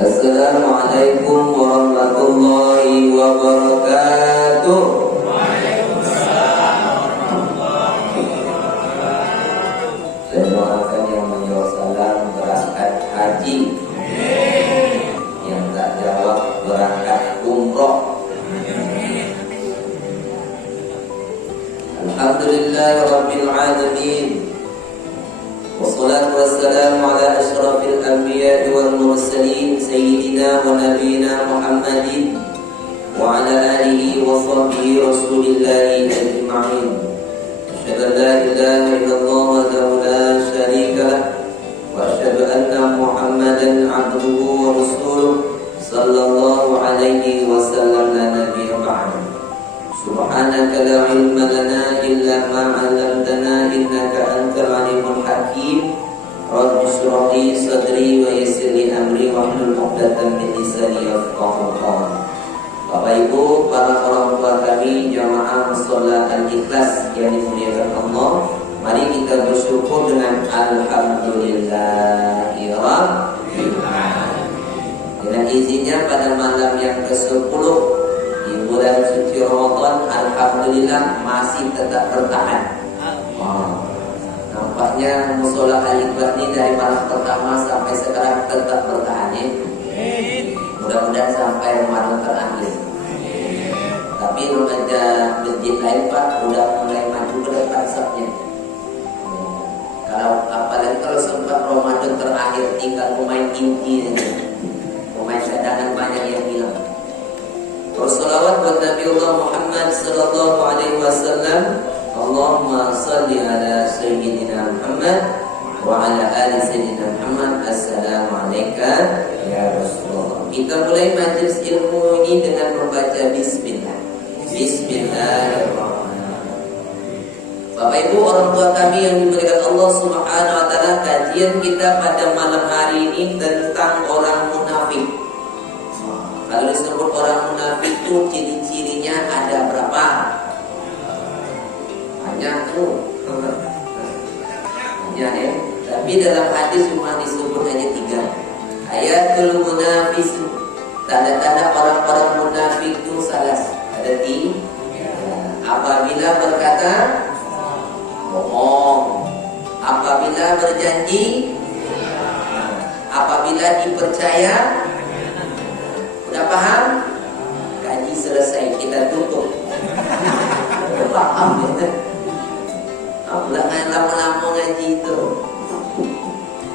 Assalamualaikum warahmatullahi wabarakatuh. Saya doakan yang menjawab salam berangkat haji, yang tak jawab berangkat umroh. Alhamdulillahirabbil alamin. Wassalatu wassalamu ala asyrafil anbiya'i wal mursalin sayyidina wa nabiyina Muhammadin wa ala alihi wa sahbihi rasulillahi ajma'in. Asyhadu an la ilaha illallah wa la syarika lah wa asyhadu anna Muhammadan 'abduhu wa rasuluh sallallahu alaihi wasallam la nabiyya ba'd. Subhanaka la ilma lana illa ma 'allamtana innaka antal alimul hakim. Rabbi shrah li sadri wa yassir li amri wahlul 'uqdatam min lisani yafqahu qawli. Bapak Ibu, para orang tua kami jamaah mushola Al-Ikhlas yang dimuliakan Allah, mari kita bersyukur dengan alhamdulillahirabbil alamin. Dengan izinnya pada malam yang ke-10 di bulan suci Ramadan, alhamdulillah masih tetap bertahan. Nampaknya mushola Al-Ikhlas ini dari malam pertama sampai sekarang tetap bertahan ya. Mudah-mudahan sampai Ramadan terakhir. Tapi remaja masjid lain Pak udah mulai maju ke depan sapnya. Apalagi kalau sempat Ramadan terakhir tinggal pemain inti saja. Pemain cadangan banyak yang bilang. Wassalawat buat Nabiullah Muhammad sallallahu alaihi wasallam. Allahumma salli ala sayyidina Muhammad wa ala ali sayyidina Muhammad. Assalamualaikum ya Rasulullah. Kita mulai majlis ilmu ini dengan membaca bismillah. Bismillahirrahmanirrahim. Bapak Ibu, orang tua kami yang dimuliakan Allah Subhanahu wa taala, kajian kita pada malam hari ini tentang orang munafik. Kalau disebut orang munafik itu ciri-cirinya ada berapa? Banyak tuh. Banyak ya. Tapi dalam hadis cuma disebut aja 3. Ayatul munafis. Tanda-tanda orang-orang munafik itu salah. Ada 3. Apabila berkata bohong, apabila berjanji, apabila dipercaya. Udah paham? Kaji selesai, kita tutup. Udah paham ya? Jangan lama-lama ngaji itu.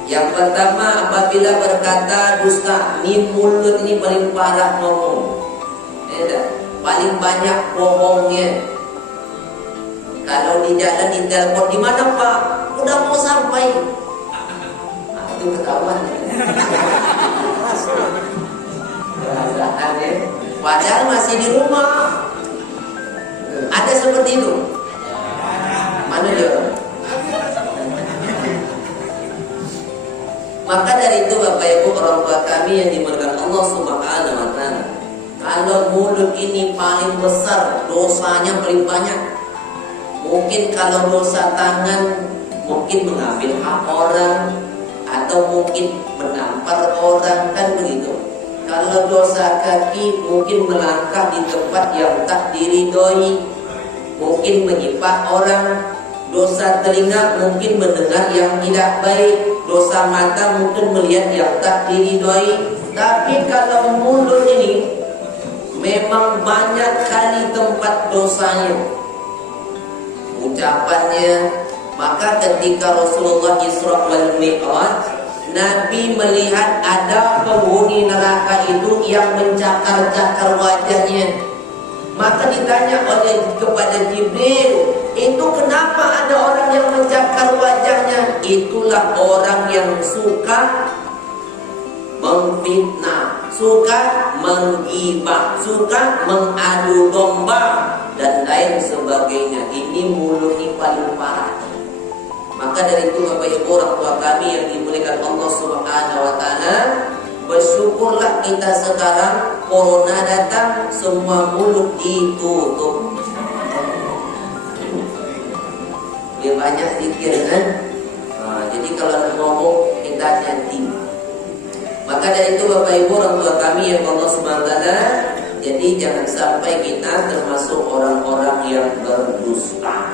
Yang pertama, apabila berkata dusta. Ini mulut ini paling parah ngomong. Paling banyak bohongnya. Kalau di jalan di telepon, di mana Pak? Udah mau sampai. Itu ketahuan. Padahal masih di rumah. Ada seperti itu. Mana dia? Maka dari itu Bapak Ibu orang tua kami yang dimuliakan Allah Subhanahu wa taala, kalau mulut ini paling besar, dosanya paling banyak. Mungkin kalau dosa tangan, mungkin mengambil hak orang, atau mungkin menampar orang, kan begitu. Kalau dosa kaki, mungkin melangkah di tempat yang tak diridhoi, mungkin menyipak orang. Dosa telinga mungkin mendengar yang tidak baik. Dosa mata mungkin melihat yang tak diridhoi. Tapi kalau mulut ini memang banyak kali tempat dosanya, ucapannya. Maka ketika Rasulullah Isra wal Mi'raj, Nabi melihat ada penghuni neraka itu yang mencakar-cakar wajahnya. Maka ditanya kepada Jibril, itu kenapa ada orang yang mencakar wajahnya? Itulah orang yang suka memfitnah, suka menggibah, suka mengadu domba, dan lain sebagainya. Ini mulut ini paling parah. Maka dari itu Bapak Ibu orang tua kami yang dimuliakan Allah Subhanahu wa taala, bersyukurlah kita sekarang corona datang, semua mulut ditutup. Lebih banyak zikir kan? Jadi kalau ngomong kita hati. Maka Maka dari itu Bapak Ibu orang tua kami yang Allah SWT, jadi jangan sampai kita termasuk orang-orang yang berdusta.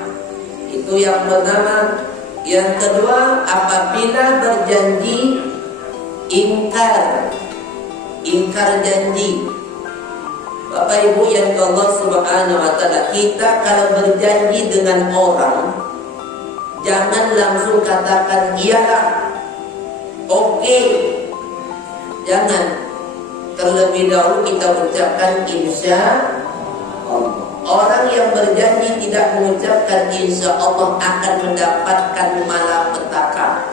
Itu yang pertama. Yang kedua, apabila berjanji ingkar janji. Bapak Ibu yang Allah Subhanahu wa taala, kita kalau berjanji dengan orang, jangan langsung katakan iyalah, oke. Jangan. Terlebih dahulu kita ucapkan insya Allah. Orang yang berjanji tidak mengucapkan insya Allah akan mendapatkan malapetaka.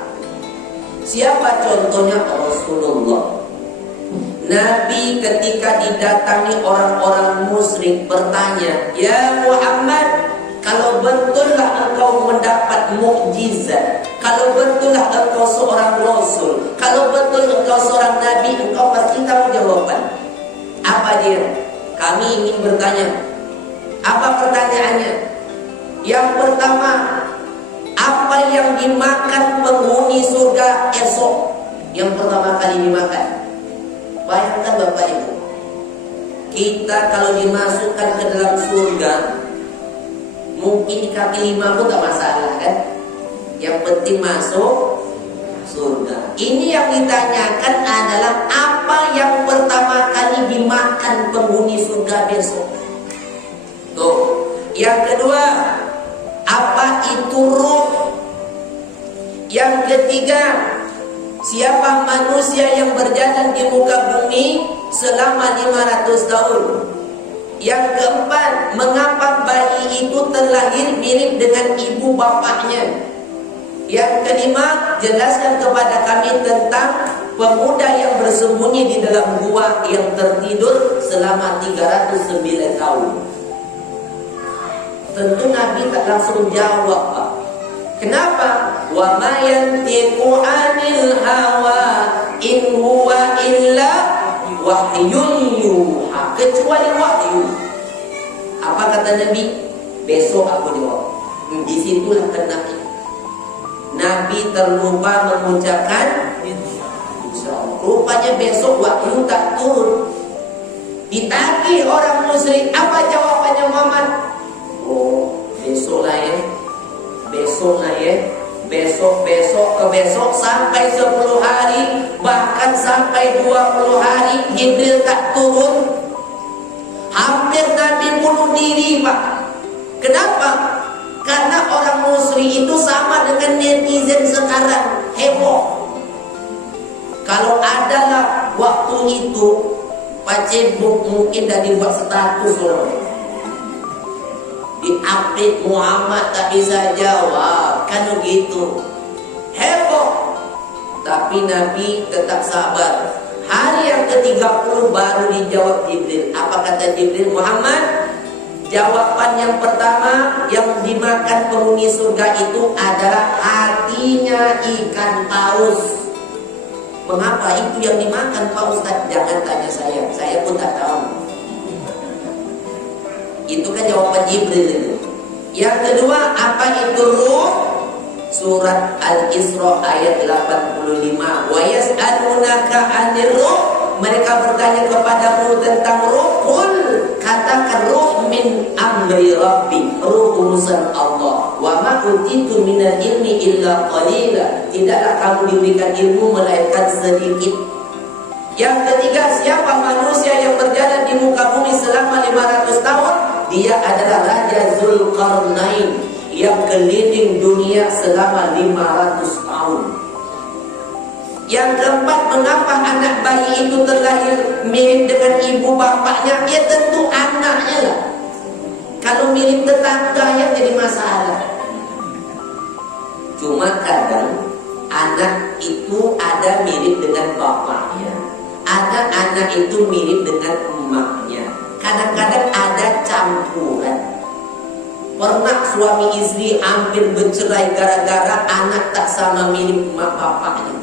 Siapa contohnya? Rasulullah. Nabi ketika didatangi orang-orang musyrik bertanya, "Ya Muhammad, kalau betullah engkau mendapat mukjizat, kalau betullah engkau seorang rasul, kalau betul engkau seorang nabi, engkau pasti tahu jawaban." Apa dia? Kami ingin bertanya. Apa pertanyaannya? Yang pertama, apa yang dimakan penghuni surga esok? Yang pertama kali dimakan. Bayangkan Bapak Ibu, kita kalau dimasukkan ke dalam surga, mungkin di kaki 5 pun tak masalah kan? Yang penting masuk surga. Ini yang ditanyakan adalah apa yang pertama kali dimakan penghuni surga besok. Tuh. Yang kedua, apa itu ruh? Yang ketiga, siapa manusia yang berjalan di muka bumi selama 500 tahun? Yang keempat, mengapa bayi itu terlahir mirip dengan ibu bapaknya? Yang kelima, jelaskan kepada kami tentang pemuda yang bersembunyi di dalam gua yang tertidur selama 309 tahun. Tentu Nabi tak langsung jawab, Pak. Kenapa? Wa ma yantiqu 'anil hawa in huwa illa wahyun yuha. Kecuali wahyu. Apa kata Nabi? Besok aku jawab. Disitulah kenanya. Nabi terlupa mengucapkan insyaallah. Rupanya besok wahyu tak turun. Ditagih orang musyrik, apa jawabannya Muhammad? Oh, besok lah ya. Besok ke besok sampai 10 hari, bahkan sampai 20 hari Jibril tak turun. Hampir Nabi bunuh diri, Pak. Kenapa? Karena orang musyrik itu sama dengan netizen sekarang, heboh. Kalau adalah waktu itu Facebook mungkin dah dibuat status orang. Di-update Muhammad tak bisa jawab, kan begitu. Heboh. Tapi Nabi tetap sabar. Hari yang ke-30 baru dijawab Jibril. Apa kata Jibril? Muhammad, jawaban yang pertama yang dimakan penghuni surga itu adalah hatinya ikan paus. Mengapa itu yang dimakan Pak Ustaz? Jangan tanya saya pun tak tahu. Itu kan jawaban Jibril itu. Yang kedua, apa itu ruh? Surat Al-Isra ayat 85. Wa yas'alunaka 'anir ruh. Mereka bertanya kepadamu tentang ruh. Qul, katakan ruh min amri rabbi. Ruh urusan Allah. Wa ma utitu minal ilmi illa qalila. Tidaklah kamu diberikan ilmu melainkan sedikit. Yang ketiga, siapa manusia yang berjalan di muka bumi selama 500 tahun? Dia adalah Raja Zulkarnain yang keliling dunia selama 500 tahun. Yang keempat, mengapa anak bayi itu terlahir mirip dengan ibu bapaknya? Ya tentu anaknya lah. Kalau mirip tetangganya jadi masalah. Cuma kadang anak itu ada mirip dengan bapaknya, ada anak itu mirip dengan emaknya. Kadang-kadang ada campuran. Pernah suami istri hampir bercerai gara-gara anak tak sama mirip emak bapaknya.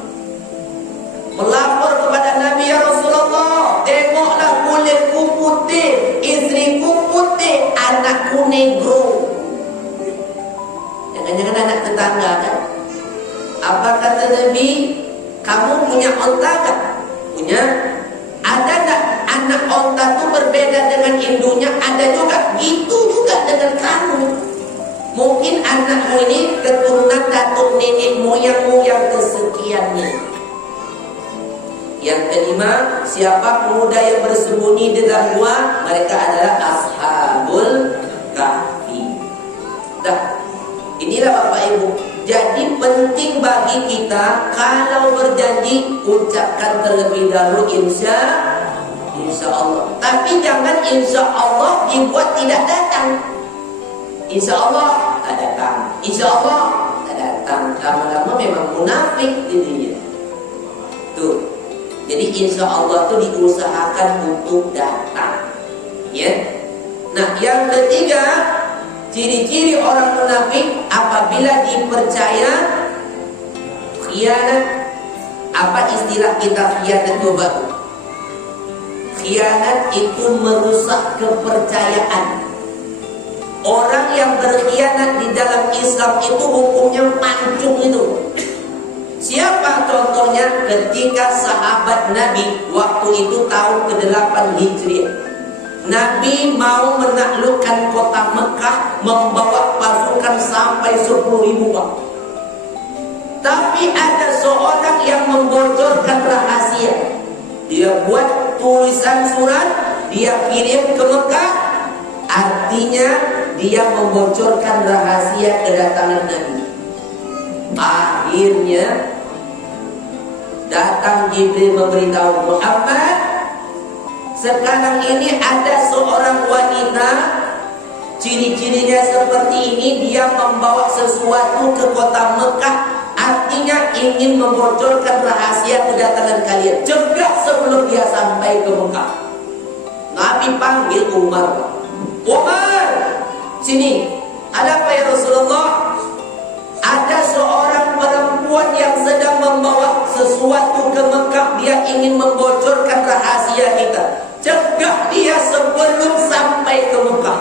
Melapor kepada Nabi, ya Rasulullah, tengoklah kulitku putih, istriku putih, anakku negro. Jangan-jangan anak tetangga kan? Apa kata Nabi? Kamu punya otak kan? punya. Ada tak anak onta itu berbeda dengan induknya? Ada juga. Gitu juga dengan kamu. Mungkin anakmu ini keturunan datuk nenek moyangmu yang kesekiannya. Yang kelima, siapa pemuda yang bersembunyi di dalam gua? Mereka adalah ashabul kahfi. Dah, inilah Bapak Ibu. Jadi penting bagi kita kalau berjanji ucapkan terlebih dahulu insya Allah. Tapi jangan insya Allah dibuat tidak datang. Insya Allah tak datang. Insya Allah tak datang. Lama-lama memang munafik dirinya. Tuh. Jadi insya Allah itu diusahakan untuk datang. Ya. Nah, yang ketiga, ciri-ciri orang munafik apabila dipercaya khianat. Apa istilah kita khianat coba? Khianat itu merusak kepercayaan. Orang yang berkhianat di dalam Islam itu hukumnya pancung itu. Siapa contohnya? Ketika sahabat Nabi waktu itu tahun ke-8 Hijriah, Nabi mau menaklukkan kota Mekah, membawa pasukan sampai 10.000 orang. Tapi ada seorang yang membocorkan rahasia. Dia buat tulisan surat, dia kirim ke Mekah. Artinya dia membocorkan rahasia kedatangan Nabi. Akhirnya datang Jibril memberitahu Muhammad, sekarang ini ada seorang wanita, ciri-cirinya seperti ini, dia membawa sesuatu ke kota Mekah, artinya ingin membocorkan rahasia kedatangan kalian. Cegah sebelum dia sampai ke Mekah. Nabi panggil Umar. Umar, sini. Ada apa ya Rasulullah? Ada seorang perempuan yang sedang membawa sesuatu ke Mekah. Dia ingin membocorkan rahasia kita. Cegah dia sebelum sampai ke Mekah.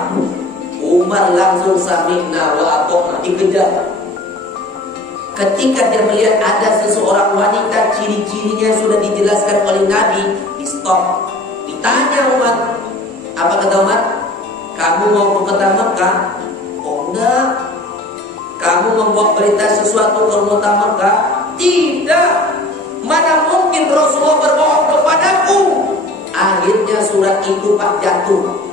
Umar langsung sami'na wa ata'na, dikejar. Ketika dia melihat ada seseorang wanita, ciri-cirinya sudah dijelaskan oleh Nabi, di stop. Ditanya Umar. Apa kata Umar? Kamu mau ke kota Mekah? Oh enggak. Kamu membawa berita sesuatu ke kota Mekah? Tidak. Mana mungkin Rasulullah berbohong kepadaku. Akhirnya surat itu Pak jatuh.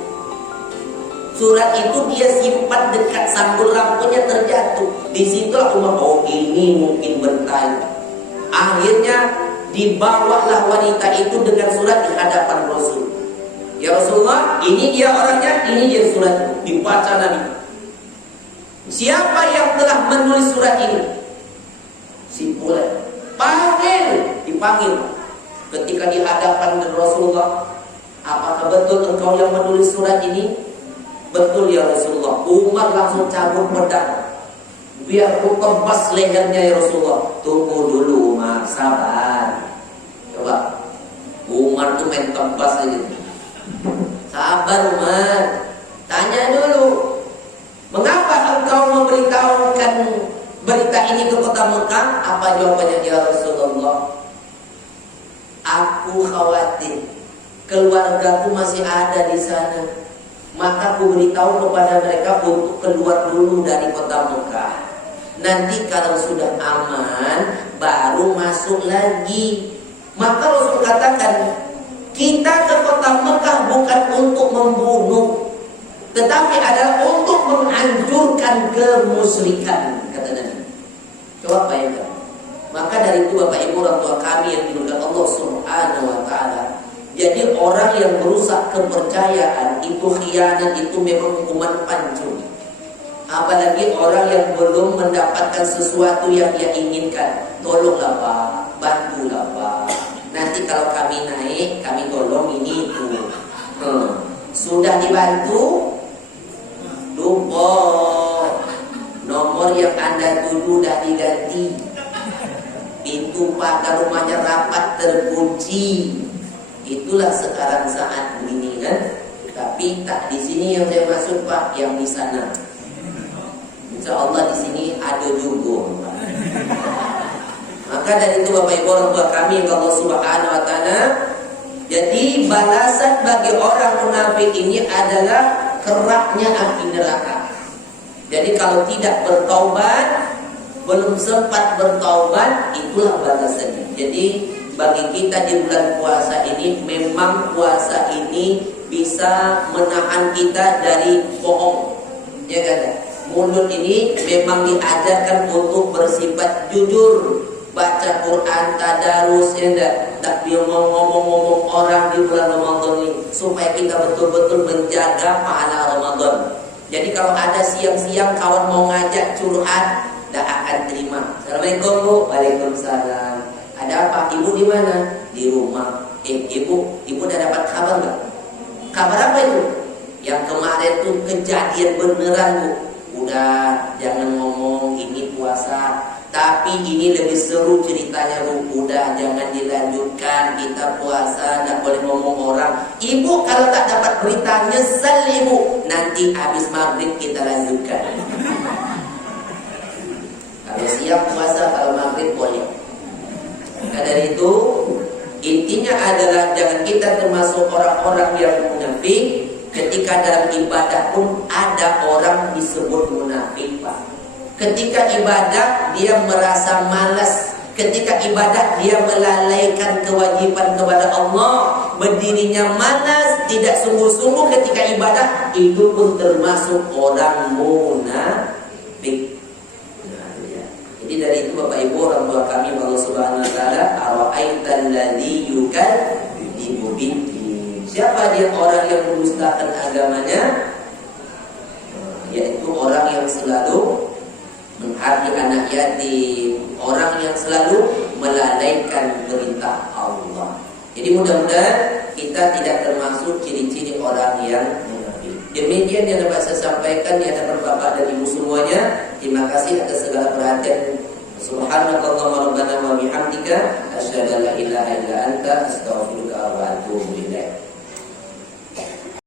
Surat itu dia simpan dekat sanggul lampunya, terjatuh. Di situ Umar, oh ini mungkin bertanya. Akhirnya dibawalah wanita itu dengan surat di hadapan Rasul. Ya Rasulullah, ini dia orangnya, ini dia surat. Dibaca Nabi. Siapa yang telah menulis surat ini? Si Fulan. Panggil, dipanggil. Ketika di hadapan Rasulullah, apakah betul engkau yang menulis surat ini? Betul ya Rasulullah. Umar langsung cabut pedang. Biar ku tebas lehernya ya Rasulullah. Tunggu dulu Umar, sabar. Coba. Umar tuh main tebas aja. Sabar Umar. Tanya dulu. Mengapa engkau memberitahukan berita ini ke kota Mekah? Apa jawabannya ya Rasulullah? Aku khawatir keluargaku masih ada di sana. Maka aku beritahu kepada mereka untuk keluar dulu dari kota Mekah. Nanti kalau sudah aman, baru masuk lagi. Maka Rasul katakan, kita ke kota Mekah bukan untuk membunuh, tetapi adalah untuk menghancurkan kemusyrikan, kata Nabi. Coba bayangkan. Maka dari itu Bapak Ibu orang tua kami yang dimuliakan Allah Subhanahu wa taala, jadi orang yang merusak kepercayaan itu khianat, itu memang hukuman pancung. Apalagi orang yang belum mendapatkan sesuatu yang dia inginkan. Tolonglah Pak, bantulah Pak. Nanti kalau kami naik, kami tolong ini itu. Sudah dibantu? Lupa. Nomor yang Anda tuju sudah diganti. Pintu pagar rumahnya rapat terkunci. Itulah sekarang saat ini kan. Tapi tak di sini yang saya maksud Pak, yang di sana. Insya Allah di sini ada juga. Maka Maka dari itu Bapak Ibu orang tua kami Allah Subhanahu wa taala, jadi balasan bagi orang munafik ini adalah keraknya api neraka. Jadi kalau tidak bertaubat, belum sempat bertaubat, itulah balasannya. Jadi bagi kita di bulan puasa ini, memang puasa ini bisa menahan kita dari bohong, ya kan? Mulut ini memang diajarkan untuk bersifat jujur, baca Quran, tadarus, ya enggak? Tak ngomong-ngomong orang di bulan Ramadan ini, supaya kita betul-betul menjaga pahala Ramadan. Jadi kalau ada siang-siang kawan mau ngajak curhat, tak akan terima. Assalamualaikum Bu. Waalaikumsalam. Ada apa? Ibu di mana? Di rumah. Ibu udah dapat kabar nggak? Kabar apa itu? Yang kemarin tuh kejadian beneran Bu. Udah, jangan ngomong ini puasa. Tapi ini lebih seru ceritanya Bu. Udah, jangan dilanjutkan. Kita puasa, nggak boleh ngomong orang. Ibu kalau tak dapat berita nyesel Ibu. Nanti habis maghrib kita lanjutkan. Kalau siap puasa, kalau maghrib boleh. Maka dari itu, intinya adalah jangan kita termasuk orang-orang yang munafik. Ketika dalam ibadah pun ada orang disebut munafik, Pak. Ketika ibadah dia merasa malas, ketika ibadah dia melalaikan kewajiban kepada Allah, berdirinya malas, tidak sungguh-sungguh ketika ibadah, itu pun termasuk orang munafik. Jadi dari itu Bapak Ibu orang tua kami Allah Subhanahu wa taala, ara'aital ladzi yukadzibu biddin. Siapa dia orang yang mendustakan agamanya? Yaitu orang yang selalu menghardi anak yatim, orang yang selalu melalaikan perintah Allah. Jadi mudah-mudahan kita tidak termasuk ciri-ciri orang yang munafik. Demikian yang dapat saya sampaikan di hadapan Bapak dan Ibu semuanya. Terima kasih atas segala perhatian. Subhanakallahumma rabbana wa bihamdika asyhadu an la ilaha illa anta astaghfiruka